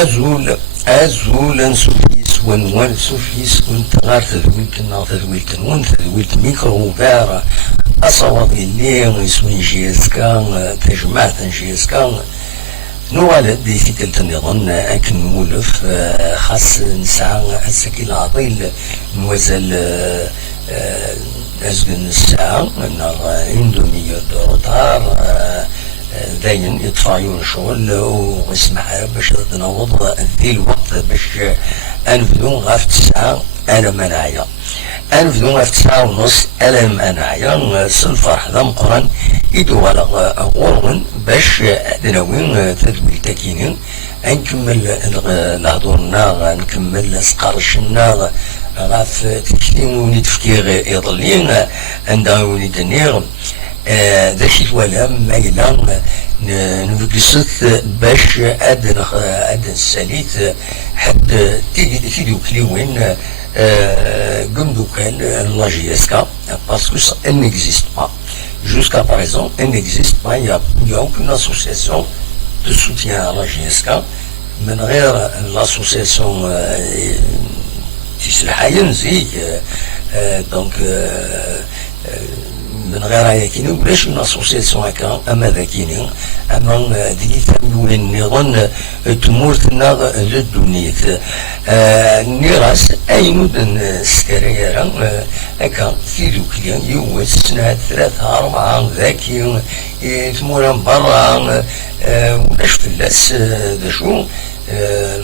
azul sufis wan sufis ونتغار تذويلت ميكرو فار أصوات اللي يسوي جيسكا تجمعت جيسكا نوال دي تلت نظن أكن مولف خاص نسعى السكي العطيل نوزل أزقن الساعة نار إندومية روتار داين يطفعون شغل واسمح باش نوض ذي الوقت باش أنفذون غاف 9 أنا منايا أنفذون غاف 9 ونص أنا منايا سنفرح ذا مقرن إدو على غورن باش أدناوين تدويل تاكينين نكمل الهضورنا نكمل سقارشنا غاف تكتين ونتفكير يضلين عندها وليدنير ذاك الولا مايلا نفكسث باش أدن الساليت حد تيدو كليوين قمدو كان لاجيسكا parce que ça n'existe pas jusqu'à présent il n'existe pas il y a aucune association de soutien à la GSK من غير l'association تسلح ينزي donc من غير هيكيني ولاش من اسوسياسيون هكا اما ذاكيني اما دي ثمنون النظام تمورتنا للدنيت نيراس اينود سكريرا هكا في دوكليا يوم سنة 3-4 ذاكي تمورا برا ولاش فلاس ذا شو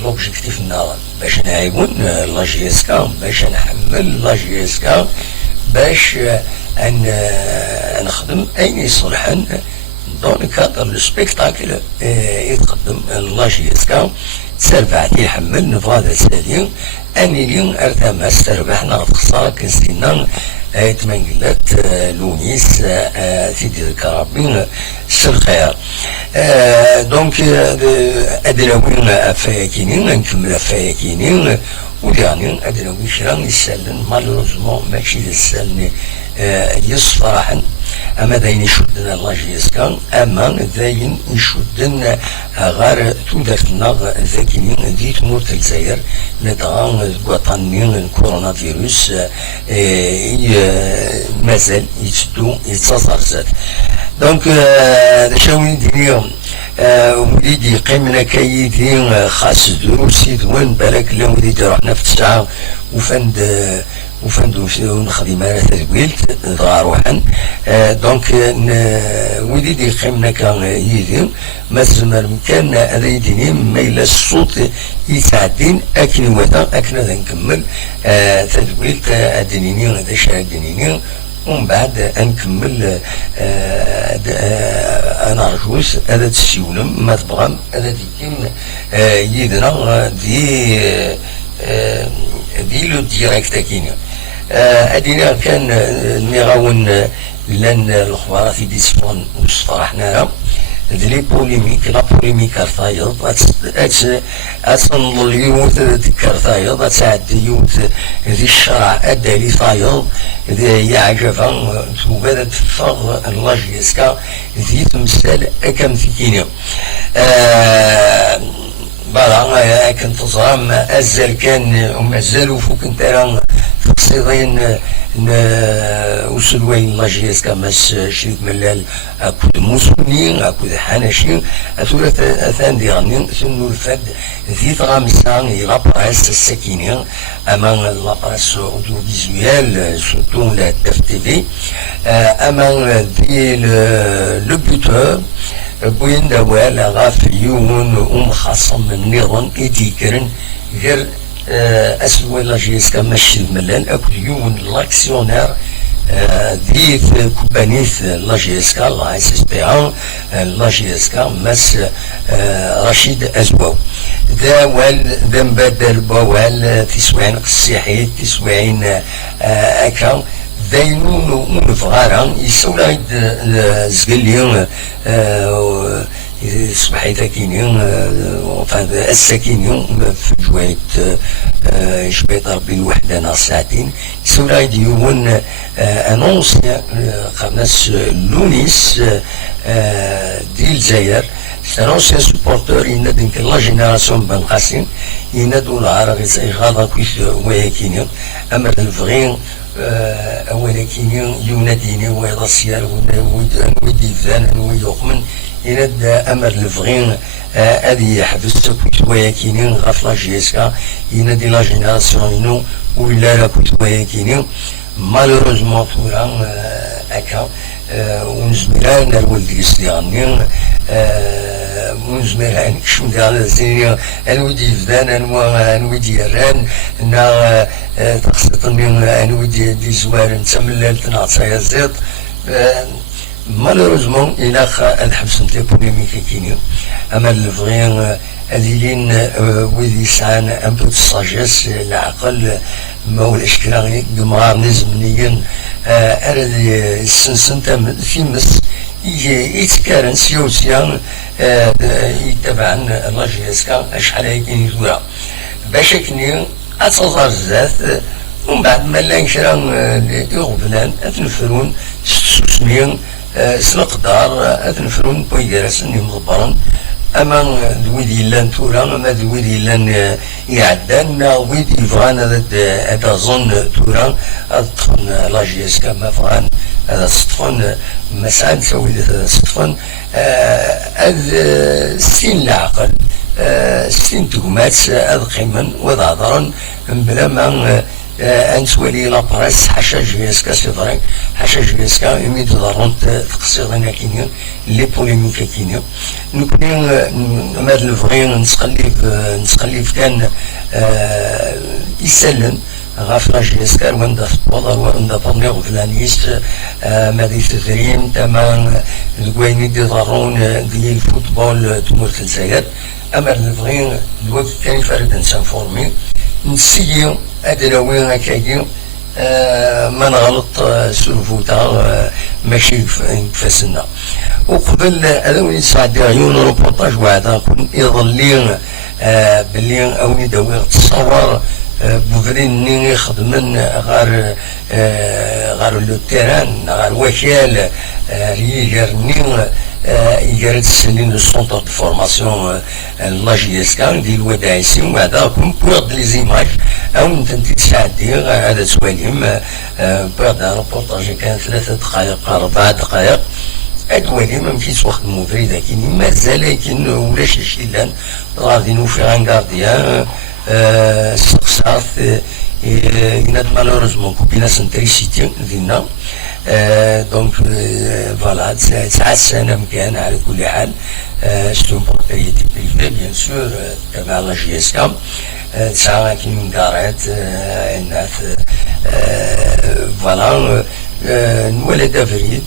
لوبجيكتيف النار باش نعيون لا جي اس كا باش نحمل لا جي اس كا باش أن نخدم أين يصلحن دون كادر السبيكتاكل يتقدم لا جي اس كا تسربعتي يحمل نفاذ سالي أني اليوم أرتمس تربحنا خسارة كنسينا تمنقلت لونيس سيدي الكرابين الخير دونك أدناوين أفايكينين نكمل أفايكينين ويعني أدناوين شران يسالن مالوزمون ماشي يسالن يصفرحن أما داين يشدنا الله جيسكا أما داين يشدنا غار تودرتنا ذاكينين دي تمور الجزائر لدغا وطنين كورونا فيروس مازال يتدو يتصدر زاد دونك شاوين دينيهم وليدي يقيمنا كايدين خاص دروسي دوان بالك لا وليدي رحنا في 9 وفندو نخدم على تدويلت ضغا روحا دونك وليدي يقيمنا كايدين مازال مكان هذا يديني ميلا الصوت يتعدين اكن ودا اكن هذا نكمل تدويلت ادنيني هذا شا ادنيني ومن بعد نكمل انا رجوس هذا تسيولم ما تبغى هذا ديكين يدنا دي لو ديريكت كينيا ادينا كان نيغاون لان الاخبار في ديسفون وصفرحنا لي بوليميك لا بوليميك ارثايض اتصنظل يوت ارثايض تساعد يوت ذي الشرع ادالي ثايض ذي يعجبا تبادت فغ اللاجيسكا ذي تمثال اكم في كينيا بلا كنت تزرم ازال كان ومازال وفوق انت راه تقصيدين وسلوين لاجيس كماس شريك ملال اكود موسوني اكود حناشي اثورة اثان ديغنين ثم الفد ذي غامسان لابراس السكينين امان لابراس اوديو فيزيوال سورتو لا اف تي في امان ذي لو بوتور بوين دوال غاف يوم خاصم النظام يديكرن غير اسلوي لاجيسكا ماشي الملال اكل يوم لاكسيونير دي كوبانيث لاجيسكا لا اس اس بي ان لاجيسكا ماس رشيد ازواو ذا وال ذا مبادل بوال تسوين قصيحي تسوين اكا داينون ونفغارا يسولا زقليون صباحي ذاكينيون الساكينيون في جوايت جبيت ربي الوحدة ناس ساعتين يسولا يديون انونسيا قناس لونيس دي الجزائر c'est un ancien supporteur يناد يمكن لا جينيراسيون بن قاسم ينادوا العرق يغاضا كيف وياكيني أما الفغين ولكن يناديني ويضسير ويديفان ويقمن يناد أمر الفغين هذه يحبس كيف وياكيني غاف لا جيسكا ينادي لا جينيراسيون ينو ولا لا كيف وياكيني مالوروزمون تورا أكا ونزمرا نرول ديس ديالني ونزمرا نكشم ديال الزينية انويدي فدان انويدي ران نا تقصدني انويدي دي زوار نتمللت نعطيها الزيت مالوروزمون إلا الحبس نتاع بوليميكي كيني اما الفغيان هذيلين ويدي يسعان ان بو ساجيس العقل ما هو الاشكال قمار نزمنيا أردي السنسن في مس يتكارن سيوسيان يتبعن لاجيسكا أشحال هيكين يدورا باش كني أتصدر الزات ومن بعد ما لا نشران يغفلان أتنفرون 600 سنقدار أتنفرون بويدرسن يمضبرن أما دويدي لان تورا أما دويدي لان يعدان ويدي فغان هذا ظن تورا أدخل لاجيسكا ما فغان هذا سطفن مسعد سويدي هذا سطفن هذا سين العقل سين تقمات هذا قيما وذا عذرا بلا ما أنسولي لابريس حاشا جيسكا سيفرين حاشا جيسكا يميد ضرونت تقصيرنا كينيا لي بوليميكا كينيا نكوني ماد الفغين نسقليف كان يسلن غاف لا جيسكا وندا فطبول وندا بامني غفلانيست مادي تدريم تمام الكويني دي ضرون ديال الفوتبول تمورت الجزائر أما الفغين الوقت كان يفرد إنسان فورمي نسيو أدراوين هكاكي ما نغلط سلفوتا ماشي كفاسنا وقبل هذا وين يساعد عيون روبورتاج واحد كون يظلين بلي أوني داوي تصور بوفرين ني يخدمن غار لو تيران غار وكال ريغرني يجرد السنين السونتر دو فورماسيون لا جيسكا ديال الوداعسي وهذا كون بوغ لي زيماج او نتنتي تساعدي هذا سواليم بوغ روبورتاج كان 3 دقائق 4 دقائق ادوالي ما مشيتش واخد مفيد لكن مازال كاين ولا شي شيلان غادي نوفي ان غارديان سقسات يناد مالوريزمون كوبينا سنتريسيتي ديالنا دونك فوالا 9 سنة مكان على كل حال ستون بروبريتي بريفي بيان سور تبع لا جيسكا 9 كاين كارات الناس فوالا نولد افريل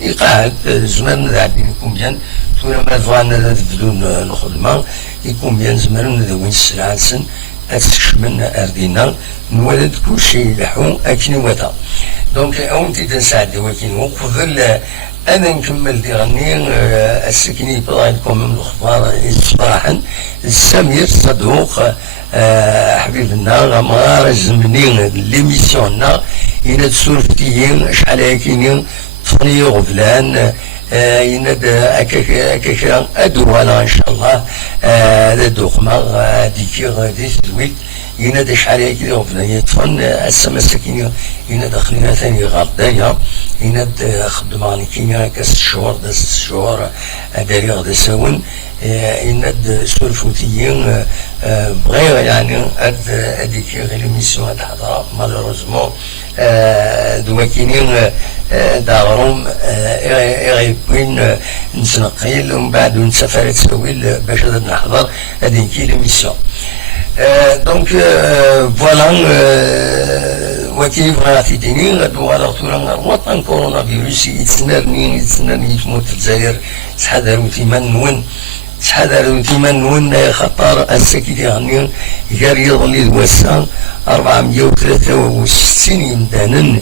يقعد زمان غادي يكون بيان تورا ما فوانا بدون الخدمة يكون بيان زمان ذوين السلعة سن أتكشمن أردينا نولد كل شيء لحو أكني وتا دونك أونتي تنساعد ولكن وقبل أنا نكمل دي غني السكني بغايكم من الأخبار صراحة السمير صدوق حبيبنا غمار الزمني ليميسيوننا إنا تسولفتيين شحال هاكينين تفني غفلان يناد أكاكا أدوانا إن شاء الله هذا دوخما ديكي غادي تدويل يناد شحال هاكي غفلان يطفن السماسكين يناد خلينا ثاني غردايا يناد خدماني كينا كاس الشهور داس الشهور داري غدا ساون يناد سولفوتيين بغير يعني هذيك غير ميسيون هاد الحضره مالوروزمون دواكينين داغروم يغيبين نتنقيل ومن بعد نسافر تسويل باش نحضر هذه كي ليميسيون دونك فوالا وكيف غاتيديني غدو على طول الوطن كورونا فيروس يتسنرني تموت في الجزائر تحذروا تيمان نون تحذروا تيمان نون خطر السكيتي غني يريض لي الوسا 463 يمدانا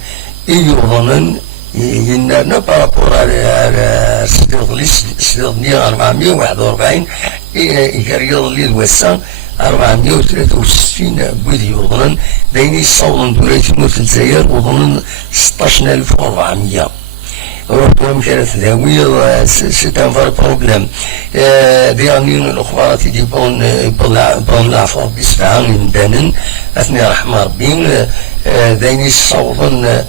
يوضنا ينرنا بارابور على سيدني 441 يريض لي الوسا 463 بويد يوضنا داين يصورن دولاية تموت الجزائر وضمن 16400 ربما كانت تداوي سي ان فار بروبليم. ديالني الاخبار تيدي بون لا فور بسبعة مدانا اثني رحمة ربي دايني الصوضن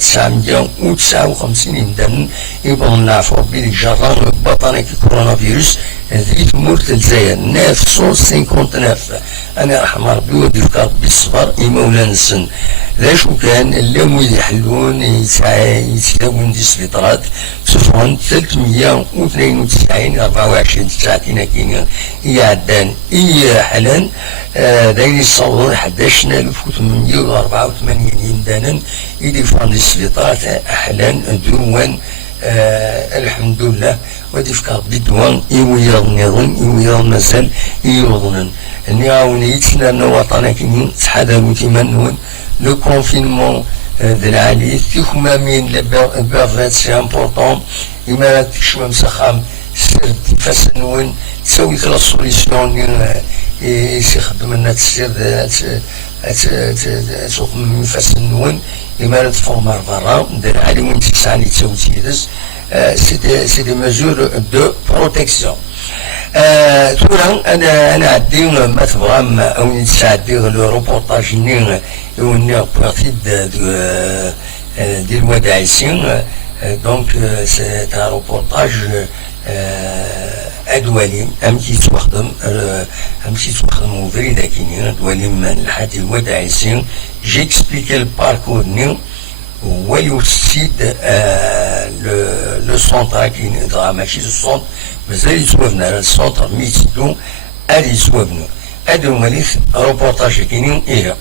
959 مدانا يبون لا فور بي جران بطانة كورونا فيروس ذي تمورت الجزائر 959. انا رحمة ربي وديك ربي الصبر يمولا نسن ذا شو كان اللي ويلي يحلون يتداون دي سبيطرات صفرون 392 24 ساعتين كاين يعدان حالا دايني الصوت 11884 يمدانا يدفعون دي سبيطرات حالا دوان الحمد لله ودي فكر بدوان يويض نظن يويض مازال يوضنن نعاون يتسنى وطنا كيني تحداو تيمنون لو كونفينمون العالي تيخما من البافات سي امبورطون يما تكشوا مسخام سير تفاسنون تسوي كلا سوليسيون يخدم لنا تسير سوق مفاسنون يما تفورمار برا العالي وين تسعني تسوي تيدس سي دي ميزور دو بروتيكسيون. انا عندي ما تبغى او نساعدي لو روبورتاج ني وني بارتي دي الوداعسين دونك سي تا روبورتاج ادوالي امشي تخدم فريدا كيني دوالي من لحد الوداعسين جيكسبليكي الباركور ني ويوسيد لو سونتر كاين ماشي السونتر مازال يسوافنا السونتر ميتدو ادي يسوافنا ادي هما روبورتاج كاينين ايه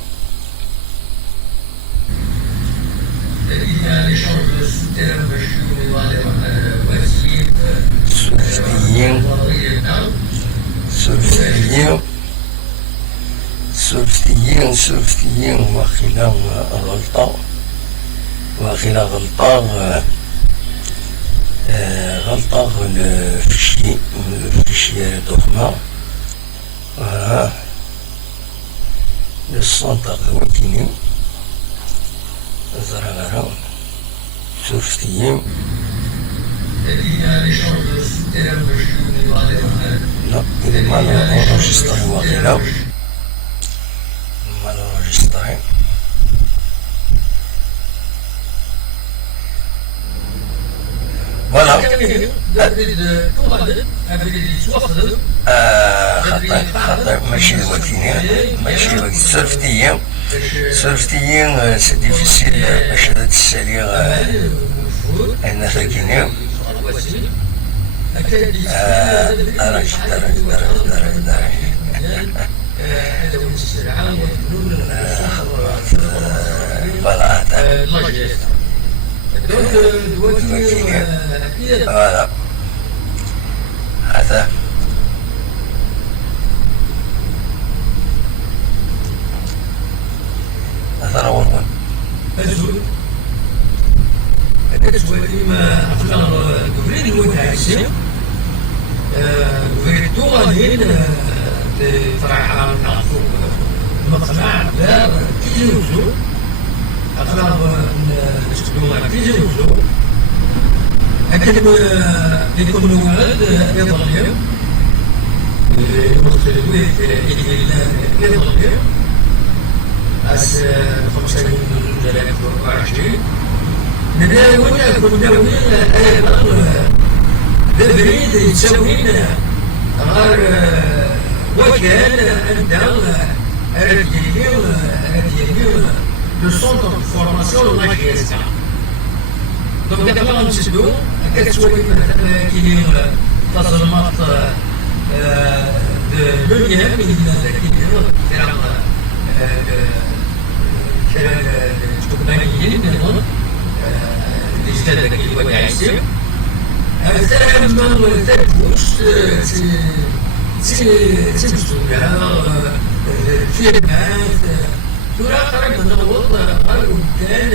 سلفتيين وخلا غلطة وخلا غلطة الفشي دوخما السونتر دوكيني زرغرا سلفتيين لا إذا ما نرجستري وخلا ما نرجستري voilà خاطر ماشي وقتين ماشي وقت سلفتيين سي ديفيسيل باش تسالي انا ساكنين voilà هذا هو ما أفضل دورين المتعشين ويتوغلين فرع نعرفو المقنع لا كيجوزو أغلب نشتغلوا كيجوزو لكن يكون ولد يضرب المختلفين يضرب أس 25 نداول كنا أيضا بالبريد يتساوين غير وكان عندهم راديو لو سونتر دو فورماسيون لا كيستا دونك دابا غنمشيو كتسوي كاينين تصميمات لو ليام كاين تقنيين ديجيتال داك الوقايسي هذا ما تاكلوش تيجوزونا فيلمات ترى خرج من الوضع قالوا كان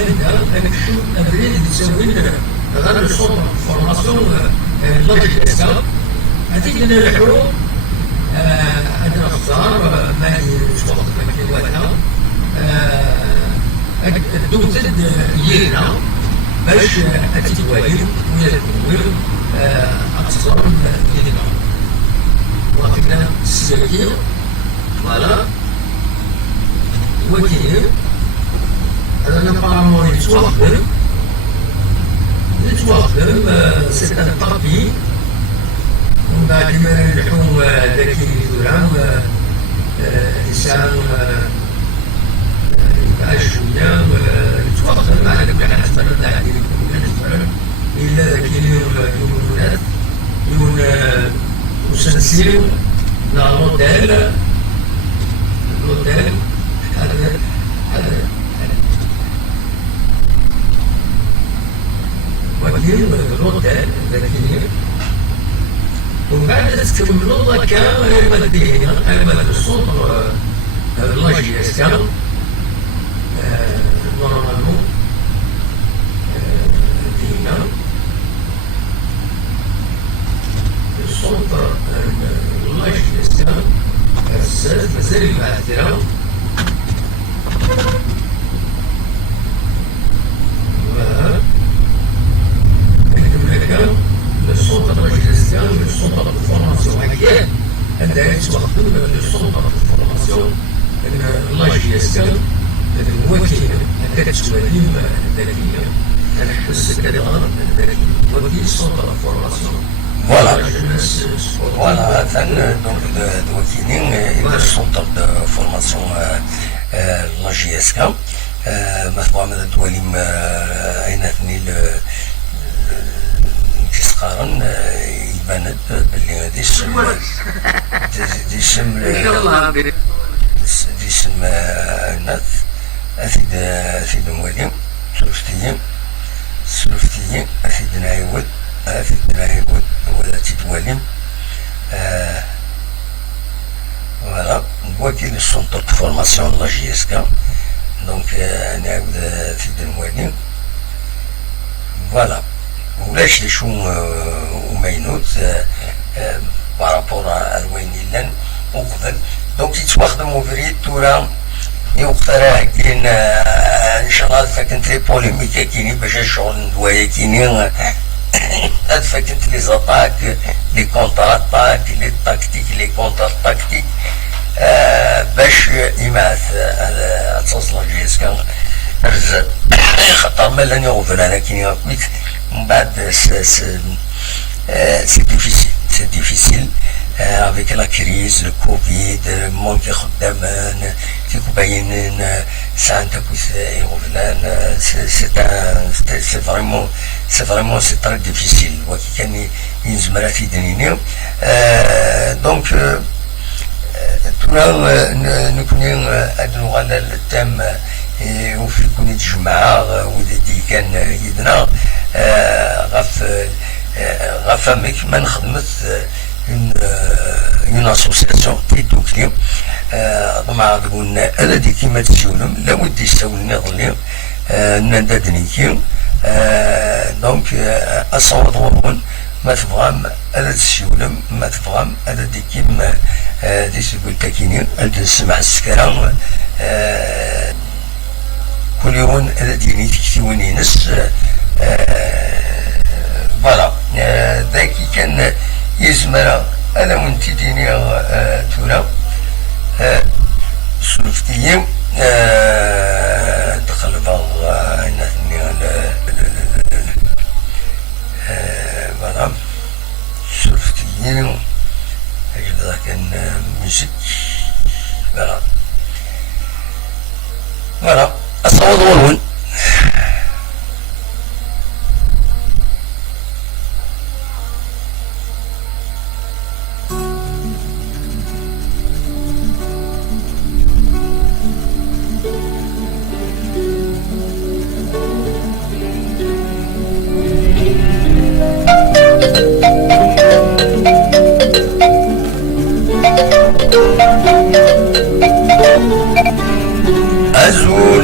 عندها نكشف أبريد تسوي لنا غير الصوت فورماسيون لوجيستيك هذيك لنا الحروب عندنا خضار ما يشوف مكان واتنا الدوزد يينا باش أتدوالي ويدور أقصر يدمع وقتنا السلكية فوالا وكيل هذا نبارامون يتوخدم سي ان طابي ومن بعد ما نلحو ذاك الدوران الإنسان يبقى شوية يتوخدم على ذاك الحسن تاع إلا ذاك اليوم يون مسلسل لا لوتيل هذا وكيل لوتيل ذاكي ومن بعد تكملوا ذاك عمل السلطة لاجيستيان نورمالمون دينا السلطة لاجيستيان مازال المعذرة السلطة الجزائرية السلطة الفرنسية هي عندها يتوخدم السلطة الفرنسية الله يجزاهم الوكيل كتوليم الذاتية الحس كذا وكيل السلطة الفرنسية Voilà, donc de wakilin إلى السلطة فورماسيون لاجيسك مثلا من الدوليم عيناتني كيسقارن يبان بلي هادي السم دي سم الناس أثيد مواليم سلفتيين أثيد نعيود ولا تتواليم voilà وكيل السلطة فورماسيون لاجيسك دونك نعاود أثيد المواليم voilà ولاش لشو ومينوت بارابور الوين لان وقبل دونك يتواخدمو فريد تورا يوقترا كاين ان شاء الله فكنت لي بوليميكا كاينين باش الشغل ندوايا كاينين فكنت لي زاتاك لي كونتر اتاك لي تاكتيك لي كونتر تاكتيك باش يماث تصل جيسكا رزق خاطر ملان يغفل انا كاينين من بعد c'est difficile avec la crise, le Covid, manque خدامان كيكون باين ساعة تكوث يغفلان c'est vraiment c'est très difficile وكي كان ينزمرا في دنينيو دونك تونا نكوني أدنو على التام وفي كوني تجمعا ودي كان يدنا غف ميك ما نخدمت اون اسوسياسيون تيدوكلي طمع قلنا انا دي كيما تسولم لا ودي يسولني ظلي ننددنيكي دونك اصوت ورون ما تبغام انا تسولم ما تبغام انا دي كيما دي سيقول تاكيني انت تسمع السكرة كل يوم انا ديني تكتيوني نس فوالا ذاكي كان يزمر انا وانت ديني تولا سلفتيين دخل بعض نثني فوالا سلفتيين هكذا كان ميوزيك فوالا الصوت والون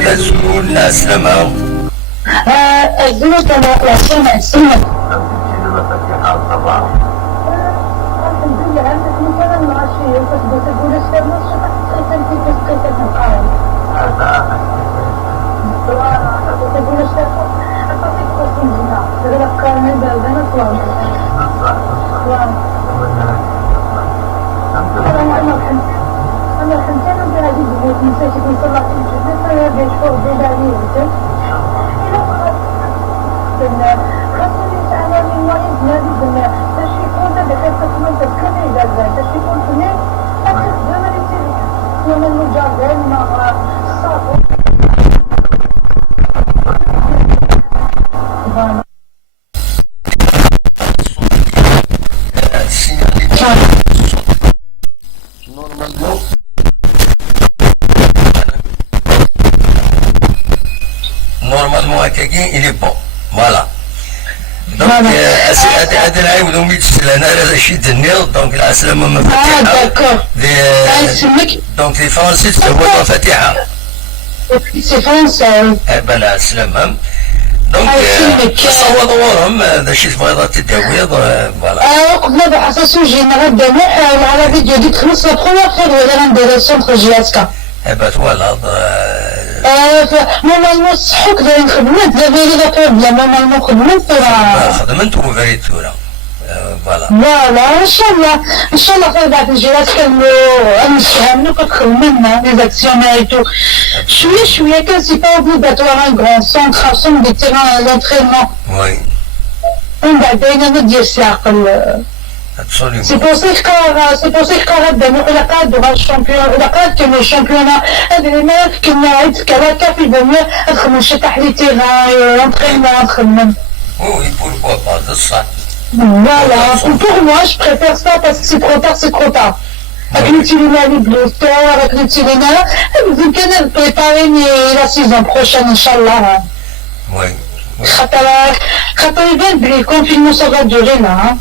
أزول أسلمه أزول كما وصلنا السنة Normalement, quelqu'un, il est bon. Voilà. Donc, هذا نعاودو ميتسل انا هذا شي دنيا دونك العسلامة مفاتيحة. دونك لي فرنسي هو مفاتيحة. سي فرنسي. بلا العسلامة. دونك تصور دورهم هذا شي تبغيض تداويض فوالا. قبل بحث جينيرال دموع على فيديو ديك خلص لا بروميير فوا اللي غندير سونتر جياسكا. فوالا. نورمالمون صحوك دايرين خدمت دابا إلا بروبليم نورمالمون خدمت وفريت ثورة فوالا ان شاء الله خير بعد الجيرات كنمشيو نمشيو كتخدمنا لي زاكسيونير تو شويه كان سي با اوبليغاتوار ان غران سونتر خاصهم دي تيران لونترينمون وي ومن بعد باينه ديال الساقل. Absolument. C'est pour ça que إلا قاد دوغا الشامبيون إلا قاد كان الشامبيونات هذا اللي ما كنا عيد كذا في الدنيا نخدم شي تحليل تيغان لونترينمون نخدم. Oui, pourquoi pas, c'est ça. Voilà, pour moi je préfère ça parce que c'est trop tard. Avec l'utilina les blessures, avec l'utilina, vous pouvez préparer la saison prochaine, Inch'Allah. Oui. خاطر يبان بلي الكونفينمون سا فا دوغي لا.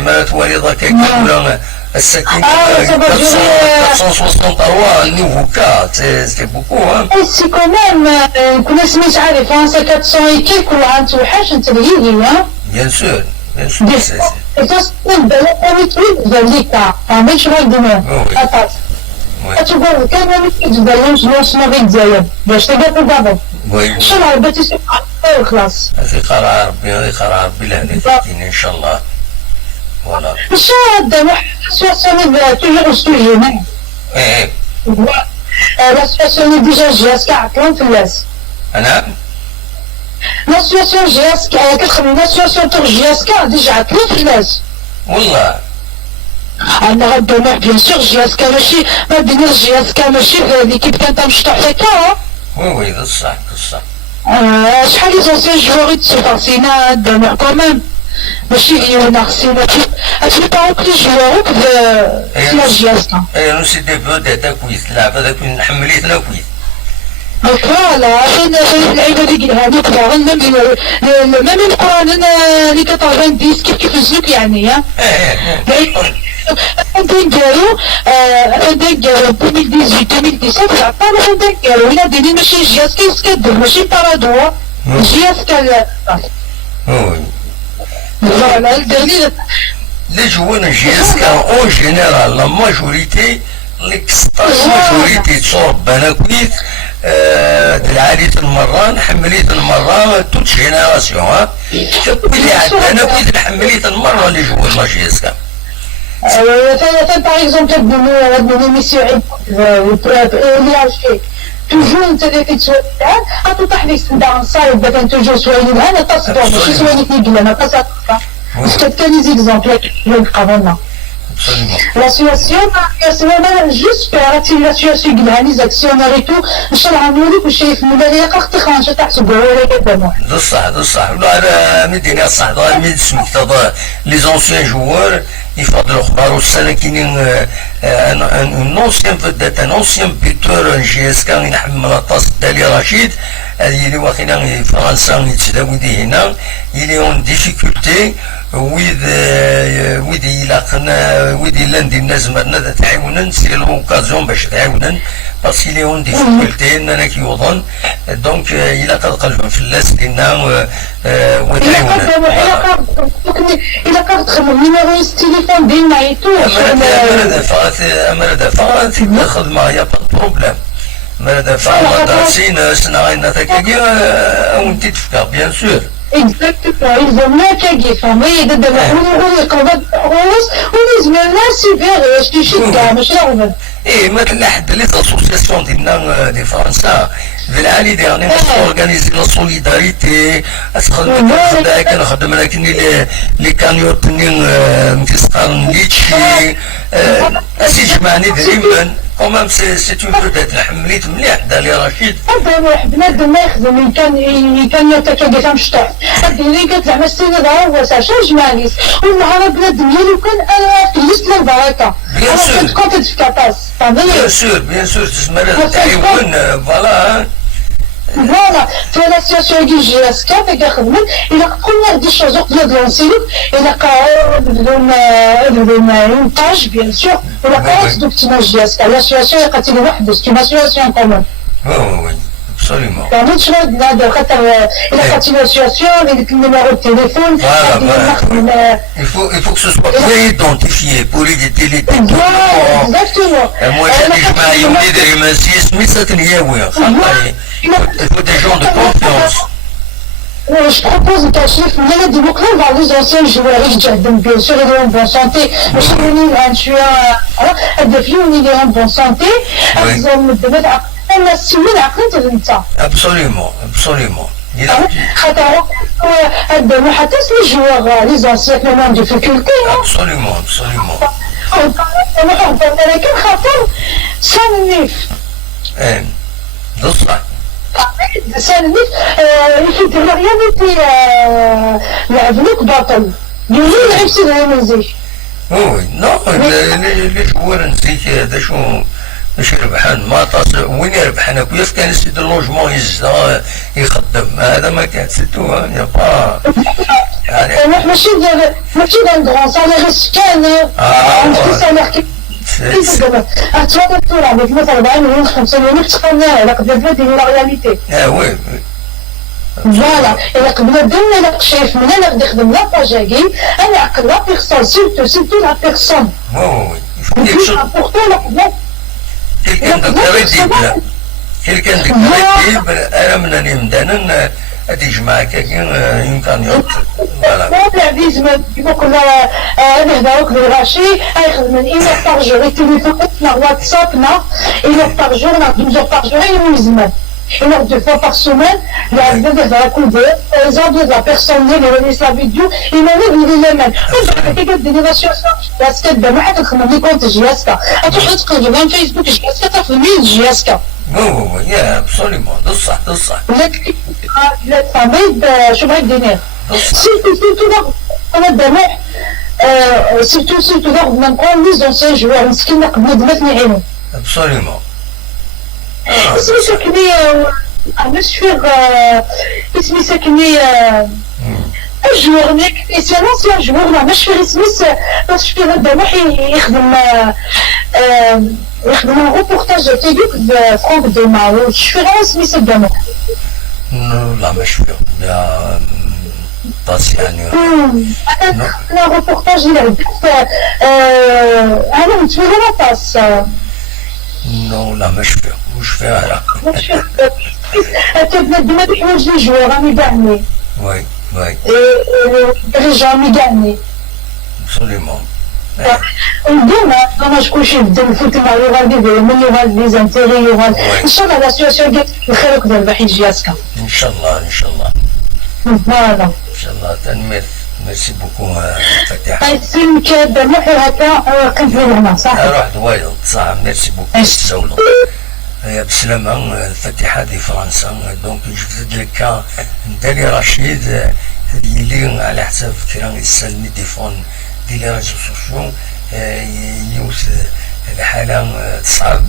ما توالي ضاك ولا السكين 463 nouveau cas, c'est beaucoup hein. سي كومام كنا سميت عارف فرنسا 400 كي كل عام توحش انت الهيدي ها. Bien sûr. Entonces, também chegou de novo. كان يتبلش لونسمون ديالهم باش تلقى بروبابل. شنو بغيتي خلاص. هذه قرار ربي لهنا ان شاء الله. فوالا. ان شاء الله السياسيون توجور ستوجينا. لا سياسيون ديجا جاسكا عطلهم في الناس. انا لا سياسيون جاسكا كتخدم لا سياسيون تور جاسكا ديجا عطلهم في الناس. والله. أنا غدا بيان سور جياسكا ماشي ما بين جياسكا ماشي في ليكيب كانت مشطوح لك وي ده الصح شحال لي زونسيان جوغي تسوفارسينا دمع كومام ماشي ناقصين هادشي باروك لي جوغوك في جياسكا نو سي دي بو دي كويس تلعب هذاك حمليتنا كويس فوالا عشان اللعيبه اللي قالها لك باغي ميم القران اللي 90 كيف نسلك يعني ها نديرو 2018 عطانا نديرو إلا ديني ماشي جياسكا يسكدر ماشي بارادوا جياسكا فوالا الدليل لي جوان جياسكا اون جينيرال لا ماجوريتي ليكستاج ماجوريتي تصور بناكويت العالية المرة حملية المرة توت جينيراسيون ها اللي عندنا كويت حملية المرة اللي جوان لا جياسكا par exemple هاد الميسيون توجور انت اللي كتسوالي غتوضح لك سندا نصايب مثلا توجور سوالي هنا تصدر ماشي سوالي كيقلا ما تصدر باسكو كان لي زيكزامبل اللي قبلنا La situation, j'espère que la situation est les actionnaires et tout, Inch'Allah, nous le chef, nous allons يقطع خانشة تحت جوهرة ده الصح ولا مدينة الصح ده ميد سميك تضا لي زونسيان جوار يفضلوا خبارو السنة كاينين ان اونسيان فدات ان اونسيان بيتور ان جي اس كان ينحمل الطاس دالي رشيد هذه اللي واخينا فرنسا يتسداو دي هنا يلي اون ديفيكولتي ويد يلاقنا ويد لاندي الناس مرنا تعاونن سي لوكازيون باش تعاونن باسكو لي اون ديفيكولتي اننا كيوضن دونك الى قلبهم في اللاس ديالنا وتعاونن الى قد تخدم نيميرو التليفون ديالنا اي تو اما دافعت تاخذ معايا با بروبليم ماذا فعل سين سنعين تكاكي وانت تفكر بيان سور. Exactement, ils ont mieux qu'à Guéfam. Oui, de on قبض رؤوس ونزمنا الناس يبيع يشتي كاع مش راهم. إيه مثل حد لي زاسوسياسيون ديالنا دي فرنسا في العالي ديالنا اورغانيزي لا سوليداريتي اسخدم كنخدم لكن لي كانيوت مكسقان ليتشي اسي جمعني ديما كومام سي اون بوتيت حمليت مليح دالي رشيد هذا بنادم ما يخدم كان يتكا كان شطح هذه اللي قالت زعما السنه هو ساشا جماليس والنهار بنادم ديالو كان انا في ليست البركه بيان سور كنت في كاباس بيان سور تسمى تعاون فوالا Voilà, tu as l'association du GSK, il a la première des choses qu'il a lancé, il a une page, bien sûr, pour la cause d'optimage GSK. L'association est une association commune. Oui, absolument. Il a une association avec le numéro de téléphone. Voilà, il faut que ce soit bien identifié pour éviter les techniques. Exactement. Moi, il faut des gens de confiance. Je propose qu'un chiffre, il y a des boucles dans les anciens joueurs, bien sûr, ils sont en bonne santé. Mais chez nous, des filles, ils sont en bonne santé. Ils ont Absolument, absolument. Les joueurs, les anciens, qui ont des difficultés. Absolument, absolument. يفيد الرياضي يعذبك بطل يولي يلعب سيدها منزي وي نو لي جوار نسيت هذا شو باش يربحان ما وين يربحان اكو كان يسد اللوجمون يزدا يخدم هذا ما كان سيتو يا با يعني ماشي ديال كرون سالير كان عندك سالير Actuellement, avec moi, 40 millions, 50 millions, tu connais, la développe une réalité. Ah oui. Voilà. Et la communauté, la chef, la déclin, la pajagi, elle a que la personne, surtout la personne. Oui, oui. Il faut quelque chose. Important, quelqu'un de crédible. Quelqu'un de crédible, elle a mené une denne. هذه جماعة كاين يمكن فوالا يقول نهضروك بالغاشي يخدم إلا باغ جور تليفوننا واتسابنا إلا باغ جور نخدم جور باغ جور يوزمان une heure deux fois par semaine, il y a des gens à couver, les autres de la personne, les relisent la vidéo, ils m'ont dit, ils les mènent. Il y a des négociations, GSK, de moi, je me compte GSK. Attends, je te dis, même Facebook, GSK, t'as fait 1000 GSK. Oui, absolument, ده صح ده صح. لا famille شو ما يدينير. surtout أنا دمع surtout ضرب من كل les anciens joueurs مسكين قبل دمتني عينه. Absolument. اسمي ساكني اسمي ساكني الجوار ميك سي لونسيان جوار ما مش في سميس باش في هذا دمع يخدم un reportage تيجيك فرانك دوما وشفيرا سميس الدمع. لا مش فيه لا بس يعني أنا reportage اللي عدت أنا متفهم لا باس. نو لا مش فيه لا. تبنى دمع بحوايج لي جوا راني باعني. وي. رجع ميقعني. Absolument. ديما شكون شي يبدا الفوت مع يغادي من يغادي لي زانتيري يغادي ان شاء الله لا سياسيون قالت بخير وكذا البحث جياسكا ان شاء الله فوالا ان شاء الله تنمير ميرسي بوكو فتح الفيلم كذا محو هكا كنت هنا صح روح دويض صح ميرسي بوكو تسولو بسلامة الفاتحة دي فرنسا دونك جبت لك دالي رشيد اللي على حساب كيران يسالني ديفون دي لي ريزو سوسيو يوث الحالة تصعب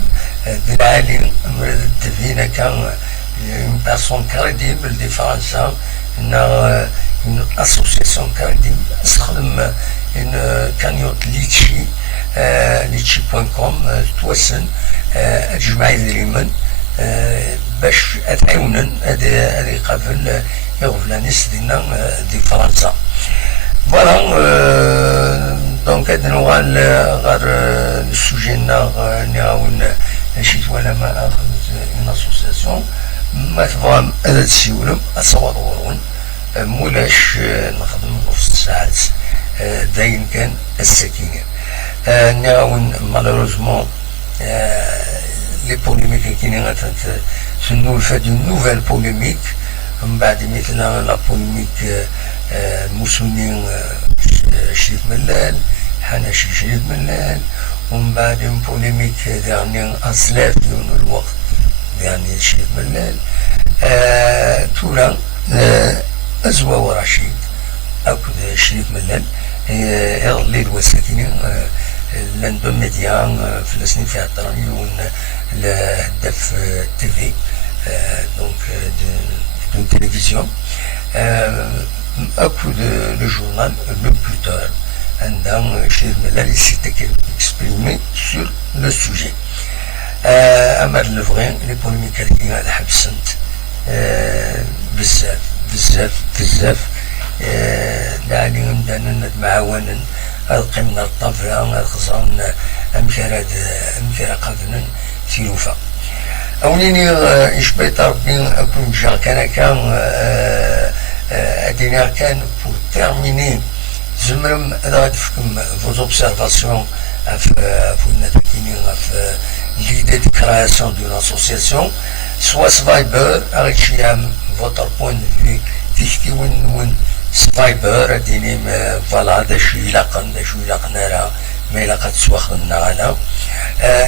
بالعالي دفينا كان اون بيرسون كريديبل دي فرنسا اون اسوسياسيون كريديبل استخدم كانيوت litchi.com توسن الجمعية اليمن باش اتعاونن هذه قبل يغفلانيس دينا دي فرنسا فوالا دونك هاد نوغال غير السوجي ناغ نعاون شي ولا ما اخذت لاسوسياسيون ما تبغى هذا تسيولم أصوات ورون مولاش نخدم نص ساعات داين كان السكينة نعاون مالوروزمون لي بوليميك كاينين تنولفا دو نوفيل بوليميك من بعد مثلا لا بوليميك موسوني شريف ملال حناشي شريف ملال ومن بعد بوليميك يعني أسلاف دون الوقت يعني شريف ملال تورا أزوا ورشيد أكد شريف ملال يغلي الوساكين لندن ميديان في السنين في الطرانيون لهدف تيفي دونك دون تلفزيون أكد لو جورنال لو بلوتور عندهم شريف ملال يسيتك اكسبريمي سور لو سوجي أما الفغين لي بوليميكات كي هذا حبسنت بزاف بزاف بزاف يعني عندنا معاونا القمنا الطفرة الخصام أمكرة قبنا سيلوفا أوليني إشبيت ربي أكون جا كان أدينا كان pour terminer زمرم غادي فيكم vos observations في l'idée de création d'une association soit Sviber avec votre point de vue تحكي وين سفايبر اديني فوالا هذا شو يلاقنا راه ما يلاقا تسواخدنا على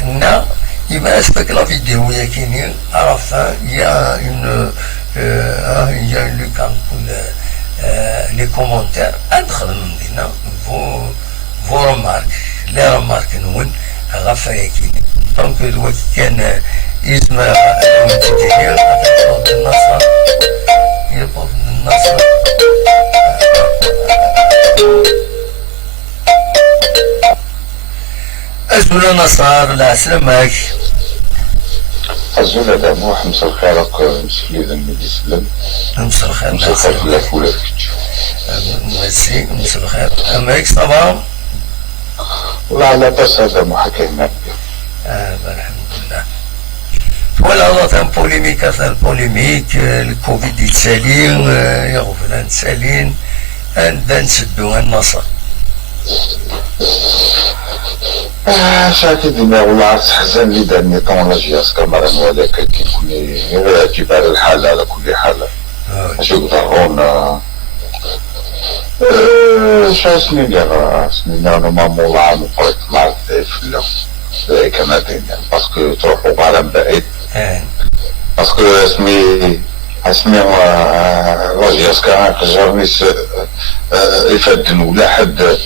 نا يما اسفك لا فيديو يا كاينين عرفها يا اون يا لو كان لي كومونتير ادخل من دينا فو رمارك لا رمارك نون غفا يا كاينين دونك الوقت كان يزمر تدير النصر يبقى النصر أزولا نصار لا سلامك أزولا داموح مسا الخيرك مسلي ذا المدي سلم مسا الخير مسا الخير في الأفولة ميرسي مسا الخير أمريك صباح والله على بس هذا محاكينا الحمد لله ولا ثان بوليميك ثان بوليميك الكوفيد يتسالين يغفلان تسالين عندنا نسدو النصر شاكي ديما والله عرفت حزن لي داني طونلاجياس كاميرا ولكن كيكون يعجب على الحالة على كل حالة اش يقدرون شاسني لي سنين نورمالمون والله عام قريت مع الضيف لا كما داير باسكو تروحو بعالم بعيد باسكو اسمي راجل كان قجرني يفدن ولا حد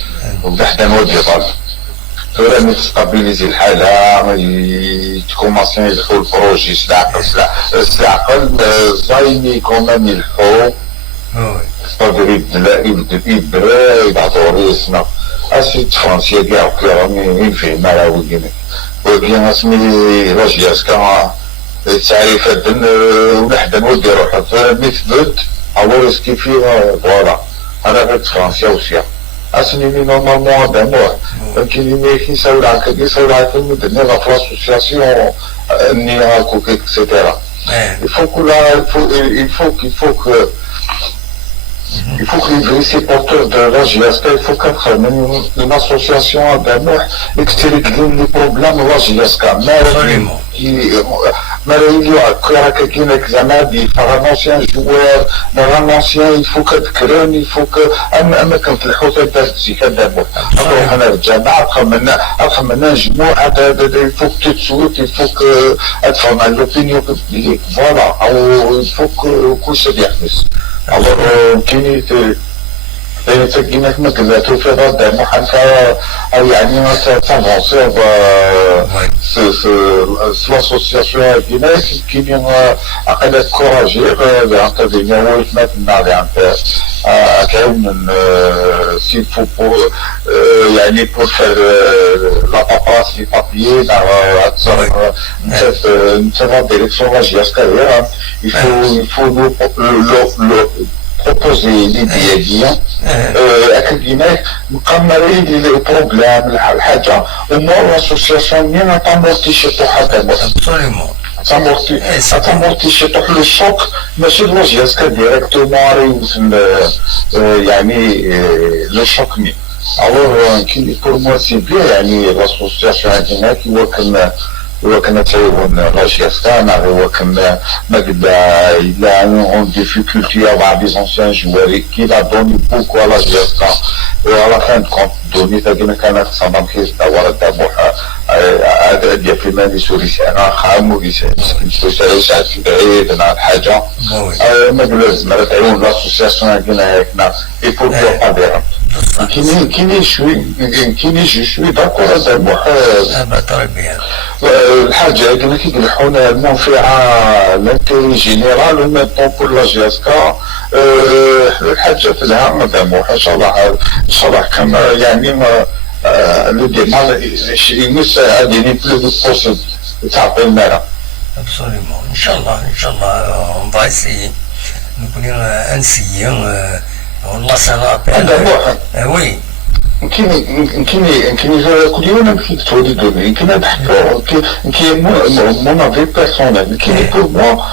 نودي طالب توراني تستابيليزي الحالة تكوماسيون يدخلوا البروجي سلعقل زايني كومان يلحو تقدر يبرا ريسنا اسيت فرنسيا كاع وكلهم ينفهم على ولينا ولكن اسمي راجل كان تعرف الدن ونحن نودي روحه فمثبت أول كيفي فوالا أنا غير فرنسيا وسيا أسنيني نورمالمون داموع ولكن اللي يساول هكا يساول هكا المدني لا في لاسوسياسيون ني هاكوك إكسيتيرا il faut que les vrais porteurs de la GSK, il faut qu'être une association à Danoux extérieure les problèmes de la GSK. Mais il y a quelqu'un qui a un ancien joueur, un ancien, il faut que tu il faut que quand le hotel d'Azzik à Danoux. Alors, on a déjà un جموعة il faut que tu te souhaites, il faut que tu fasses l'opinion publique. Voilà, il faut que ça vienne. Alors, كاين كيما كما في غدا محنفة يعني تافونسي l'association qui a encouragé d'intervenir s'il faut pour faire la paperasse les papiers dans direction la GSK il faut proposer l'idée ديالي اكاديميك مقمرين للبروبلام الحاجه ومو لاسوسياسيون ني نطمرتي شي حاجه absolument تامورتي شي طوح لو شوك ماشي لوجياسكا ديريكتومون ريوسن يعني لو شوك مي الوغ كي بور موا سي بيان يعني لاسوسياسيون عندنا كي وكنا تعيون لوجياسكا وكنا ما قد إلا اون ديفيكولتي مع دي زونسيان جواري كي لا دوني بوكو على لوجياسكا وعلى فان كونت دوني تاكينا كانت صدام كيس دورة دابوحة هذا ديال في مالي سوريسي انا خامو كيسان سوريسي ساعات بعيد عن الحاجة ما لازم راه تعيون لاسوسياسيون عندنا هكنا اي بور با ديران كيني شوي داكور دابوحة الحاجة قلنا كي يقلحونا المنفعة لانتيري جينيرال وميتون بور لا جياسكا الحاجة في الهام دابوحة ان شاء الله كان يعني le débat يمس هذه plus vite possible تعطي المرة. Absolument. Inch'Allah, on va essayer. Nous pourrions essayer. Allah ça rappelle. Oui. كيني كل يوم نمشي تولي دوني كينا نحكوا كي مون افي بيرسونيل كيني بور موا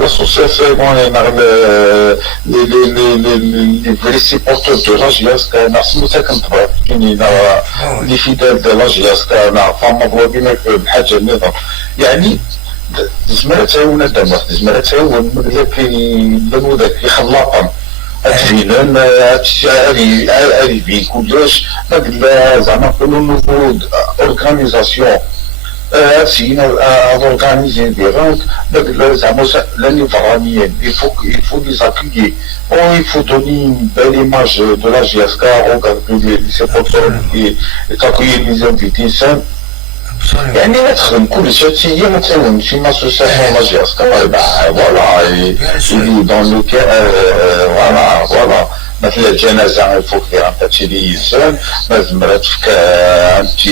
l'association les vrais supporters de la JSK ناس متكنتبر كاينين لي فيدال دو لا JSK فما بوابين بحاجه النظام يعني زمرة تعاون دابا زمرة تعاون كي ذاك خلاقا الفيلم arrivé كلش زعما نقولوا نوفو اورغانيزاسيون سينا اورغانيزي دي رونك زعما لاني فرانيين il faut les accueillir il faut donner une belle image de la JSK regarder les supporters et accueillir les invités يعني ندخل كل شيء ما تعاونش مع اسوسياسيون لا جياسكا فوالا يلي دون لو فوالا مثل الجنازه الفوق ديال هادشي اللي يزال ما زمرات فيك انت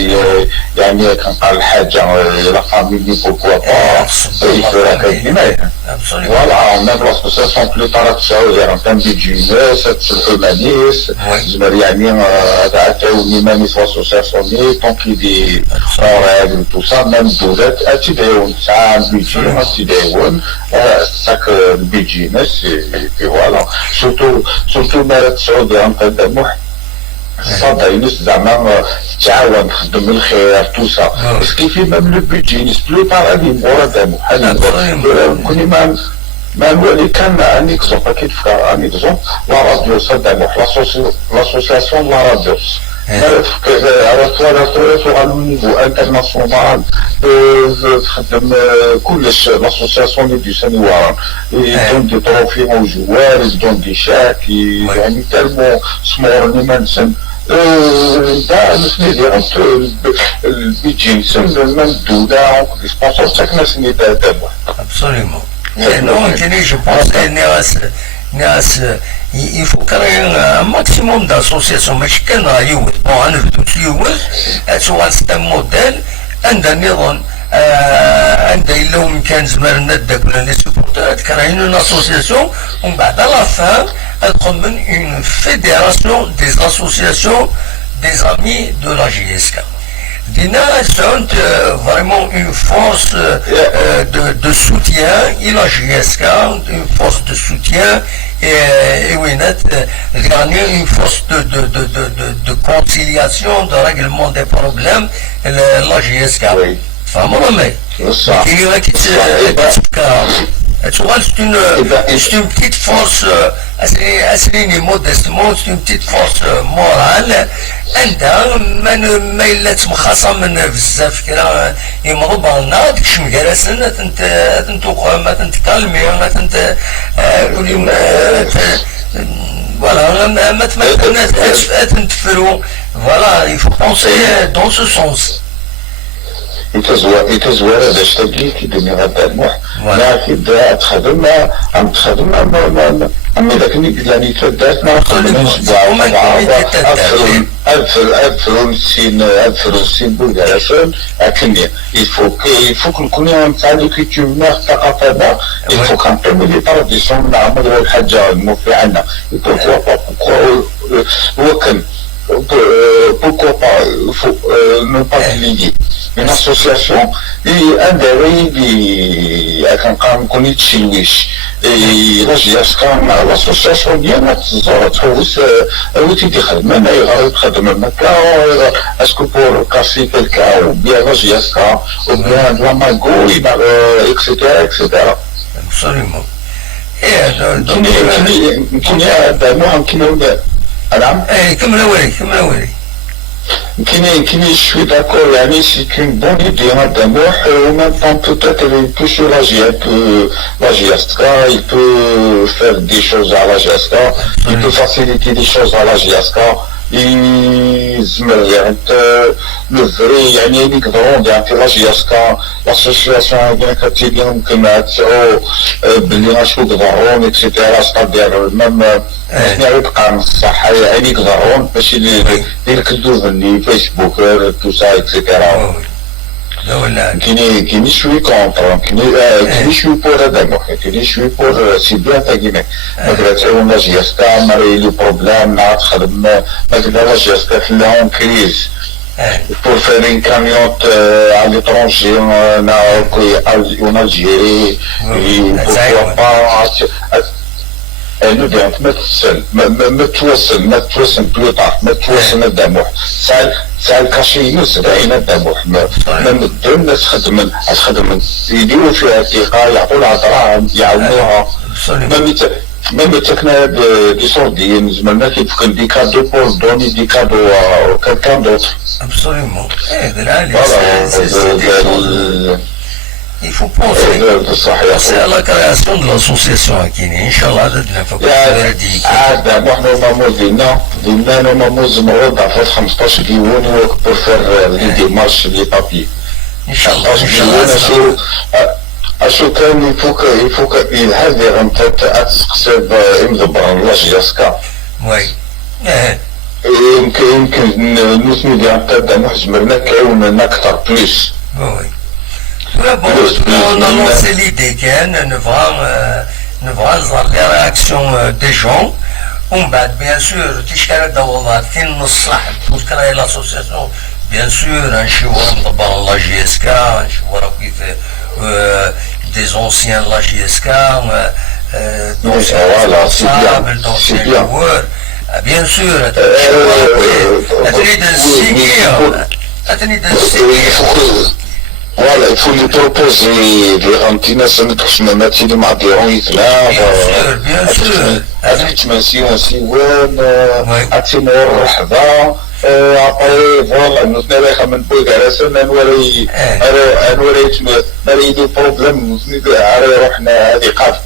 يعني كنقال الحاجه لا فاميلي بوكوا با يفرا كاينه فوالا ميم لاسوسياسيون بلو طارت سعوديه راه كان بيجي ناس الحمانيس زمر يعني هذا تعاوني مانيس لاسوسياسيون طونكي دي ريغل تو سا ميم دولات تدعون ساعه بيجي ما تدعون ساك بيجي ناس فوالا سورتو مرات سعودية عم تدمح صدى ينس زعما تعاون تخدم الخير توسا بس كيف ميم لو بيجي نسبلو بار هادي مورا دمح كوني ما نولي كان ان اكزومبل كي تفكر ان اكزومبل لا راديو صدمح لاسوسياسيون لا راديوس عرفت على النيفو انترناسيونال تخدم كلش لاسوسياسيون اللي ديساني وران يدون دي تروفي او جوار يدون دي شاك يعني تالمو سمورني منسن دا نسمي ديال البيجي نسن من الدولة دي سبونسور تاك ناس اللي دابا ابسوليومون non je pense ناس il faut créer un maximum d'associations ماشي كان يوث بون انا بدوت يوث سواء سيستم موديل عندها نظام عندها الا وين كان زمرنا داك لي سوبورتات كراين اون اسوسياسيون ومن بعد لا فان ادخل من اون فيديراسيون دي اسوسياسيون دي امي دو لا JSK. Dina sont vraiment une force de soutien, il a JSK, une force de soutien et Winnet gagner une force de conciliation, de règlement des problèmes, la JSK. Femme mais il y a qui c'est une petite force assez modestement, c'est une petite force morale. عندها ما إلا تمخاصم من بزاف كرا يمرض بالنا داكشي مجالسن تنتوقع ما تنتكلمي ما تنت فوالا ما تمكنات تنتفرو فوالا يفو بونسي دون سو سونس يتزوار باش تبلي كي دنيا غدامح لكن تخدم عم تخدم أما إذا كني قلاني تودات ما خدمناش ألف السين بولغارسون أكني يفوك نكون نتعلم كيتيومير ثقافة يفوك نقيم لي تراديسيون نعمل الحاجة الموفي عنا وكن pourquoi pas ne pas déléguer une association اندري كنقام كوني تشيويش لاجياس كان لاسوسياسيون ديالنا تزور تحوس تيدي خدمه انا يغرب خدمه مكا اسكو بور كاسي كلكا ou bien لاجياس كا ou bien لا ماغوي اكسيتيرا اكسيتيرا absolument. نعم كمل اولي Kini, je suis d'accord, Yannis, c'est une bonne idée, d'amour, et en même temps, peut-être, il peut se la GSK, il peut faire des choses à la GSK, il peut faciliter des choses à la GSK, le vrai, يعني يقدرون لا GSK, l'association كتيديهم كما تسعوا باللي غاشو يقدرون, etc. c'est-à-dire, même, يعني يبقى من الصحة, يعني يقدرون باش يركزوا في فيسبوك, tout ça, etc. كيني شوي كونتر, كيني شوي بور هذا, كيني شوي بور سي بيان تاكيني. مثلا تعاون لا جياسكا مري لي بروبلام مع تخدم, مثلا لا جياسكا تلاهم كريز. Pour faire une cagnotte à l'étranger, en Algérie, et pourquoi pas. انه ديالك ما توصل بلوطار, ما توصل الدموع, سال كاشيوس باين الدموع, ما مدو الناس خدم يديروا فيها الثقة, يعطوا لها دراهم, يعاونوها, ما متكنا دي سورديين, زعما كيف كان دي كادو بور دوني دي كادو كالكان دوتر. Absolument. Il faut penser à la création de l'association à Kini. Inch'Allah, de la faculté de هذا نحن مامودينا نماموز مرود عفوا 15 ديوان pour faire les démarches les papiers. Inch'Allah. أشو كان يفوك هذه غنطت أتسقسب إمضبر الله جاسكا. وي. يمكن نسمي دي عطا محزمرنا كعونا أكثر بليس. وي. On a lancé l'idée qu'il ne va les réactions des gens. Bien sûr, pour créer l'association, bien sûr, un chihuahua dans la GSK, un chihuahua qui fait des anciens de la GSK, d'anciens responsables, d'anciens joueurs. Bien sûr, Voilà, il faut lui proposer des rentines, ça ne touche même pas si les madérons ils viennent. Bien sûr. Avec aussi, ouais, attimor, rahba. Après, voilà, nous n'avons pas de garçon, nous avons des problèmes, nous avons des cas.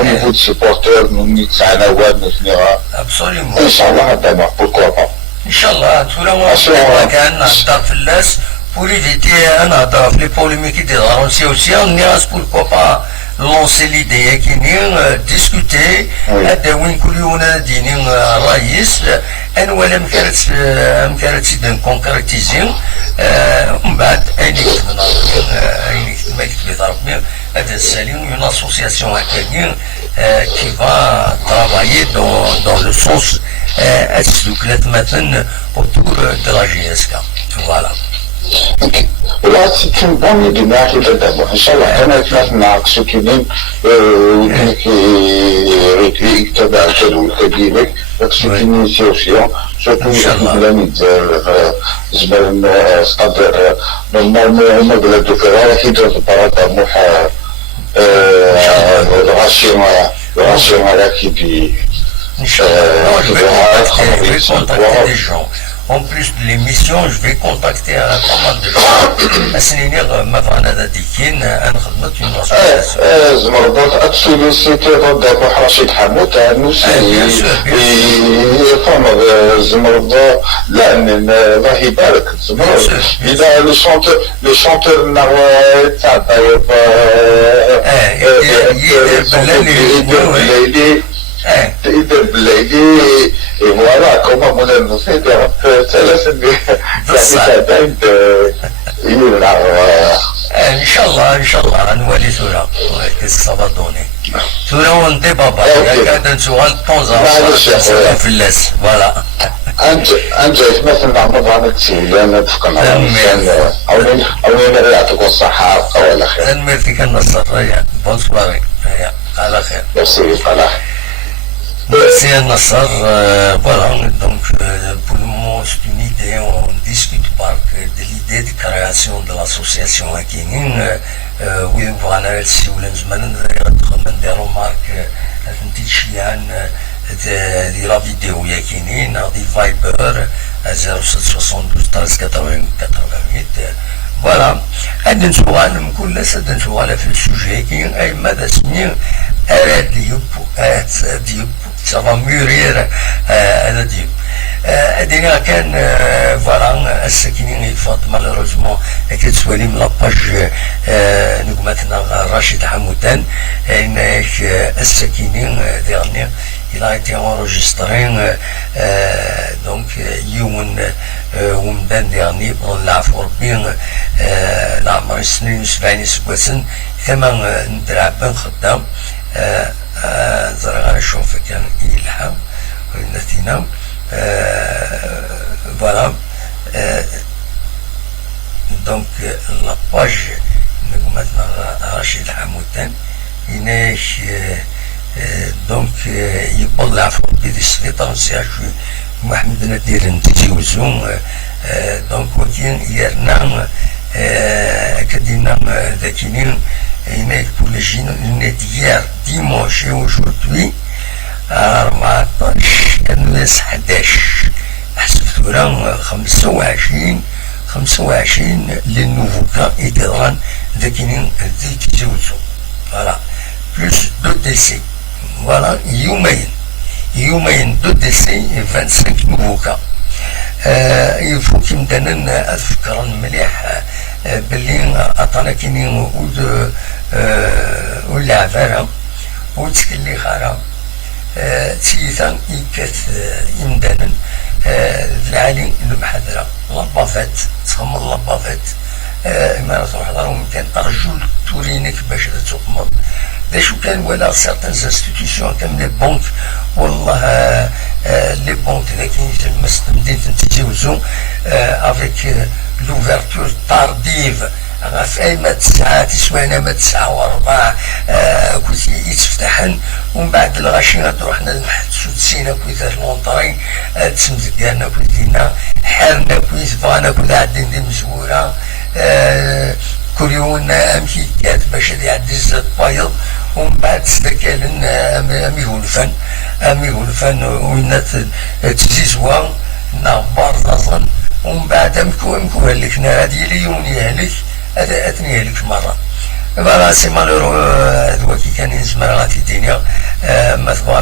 Au niveau de supporters, nous Absolument. Inch'Allah, pourquoi pas. Inch'Allah, tout le monde كان نهضر في الناس pour éviter نهضر في les polémiques des Russes aussi, on ira pourquoi pas lancer l'idée كاينين discuter هذا وين كل يوم دينين رئيس أنا ولا مكانت دين concrétiser ومن بعد أين كتبنا أين ما كتبت ربي هذا السليم une association acadienne qui va travailler dans le sens مثلا autour de la GSK. Voilà. Là, c'est une bonne idée, mais d'abord, Inch'Allah, on a fait un acte qui vient, qui تبع الكبيرة، c'est une initiation, surtout زمان c'est-à-dire normalement هما بلادو كذا كي درت برا موحة الغاشية على كيبي. Non, je vais contacter des gens. En plus de l'émission, je vais contacter pas mal de gens. أسنينير مثلا هذا ديكين أنا خدمت une association. زمربط أتسولي سيتي ضد رشيد حمود نوسي. فما زمربط لا الله يبارك زمربط. إذا le chanteur نروى تاع يدير يدير بالليلي voilà comment on a fait ثلاث ساعتين إن شاء الله ان شاء الله نولي ثورة كالصباطوني ثورة وندي بابا كاد نسوغال طونزا فلاس فوالا انت مثلا عمرك عندك سيليا تفكرنا او يعطيكم الصحة ولا خير نميرتي كنصر يا بونسواري على خير ميرسي على خير. Merci à Nassar. Voilà, donc pour le moment c'est une idée, on discute pas de l'idée de création de l'association à Kenin. Oui, voilà, si vous voulez nous des remarques, un petit chien de la vidéo à Kenin, des Viber à 0772 13 80 88. Voilà, عندنا سؤال نقول لسه عندنا سؤال في السوجي كاين اي ماذا سمين اراد ديوب سافا مورير هذا ديوب ادينا كان فوالا الساكنين يفاض مالوروزمون كتسوالي من لاباج نقمتنا راشد حمودان انك الساكنين ديرني il a été enregistré donc يوم ومدان ديرني بالعفور بين العمر السنين وسبعين سكواسن ثما ندرع بن خدام زرع نشوف كان يلحم ونتينا فوالا دونك لاباج نقمتنا رشيد حمودان هناك دونك يقول العفو بيدي السلطة سياشو محمد ندير نتجاوزون دونك وكين يرنا كدينا ذاكينين هناك pour les jeunes d'hier dimanche et aujourd'hui 14 الناس 11 حسب ثورة 25 للنوفو كان إدران ذاكينين تجاوزون فوالا plus 2 décès voilà يومين 2 décès et 25 nouveaux cas il faut كي بدنا أذكر مليح باللي عطانا كاينين ولا عفارة وتكلي خارة تيثا إيكات يمدانا العالي المحاضرة لابافات تخمر لابافات ما تروح دارهم كان ترجل تورينك باش تقمر شو كان ولا certaines institutions comme les banques والله les banques لكن المستمدين تتجاوزوا avec l'ouverture tardive في أي ما 9 تسوانا ما 9 وربع كنت يتفتحن ومن بعد الغاشينا تروحنا للمحدث وتسينا كويت المونطرين تسمزقانا كويت لينا حارنا كويت بغانا كويت عدين دي مزورة كل يوم أمشي كات باش يعدي الزاد بايض ومن بعد تستكالن أمي هولفان وينات تزيزوا نعبار نظن ومن بعد أمكو هلك نادي ليون يهلك أتني هلك مرة فوالا سي مالورو دوكي كان يزمر غاتي الدنيا مثلا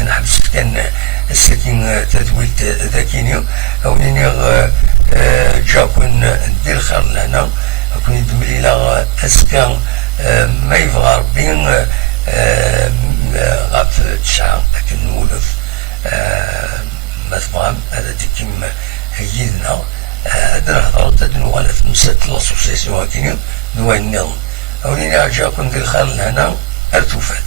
أنا حبست كان الساكن تدويلت ذاكيني ونيني جاكون ندير خير لهنا كون يدمري لا أسكان ما يبغى ربي غاف تسعة لكن نولف مثلا هذا كيما هيدنا هذا هضرت هاد نوالف نسات لاسوسيسيون هاكيني نوال النظم أوليني جاكون ندير خير لهنا ارتوفات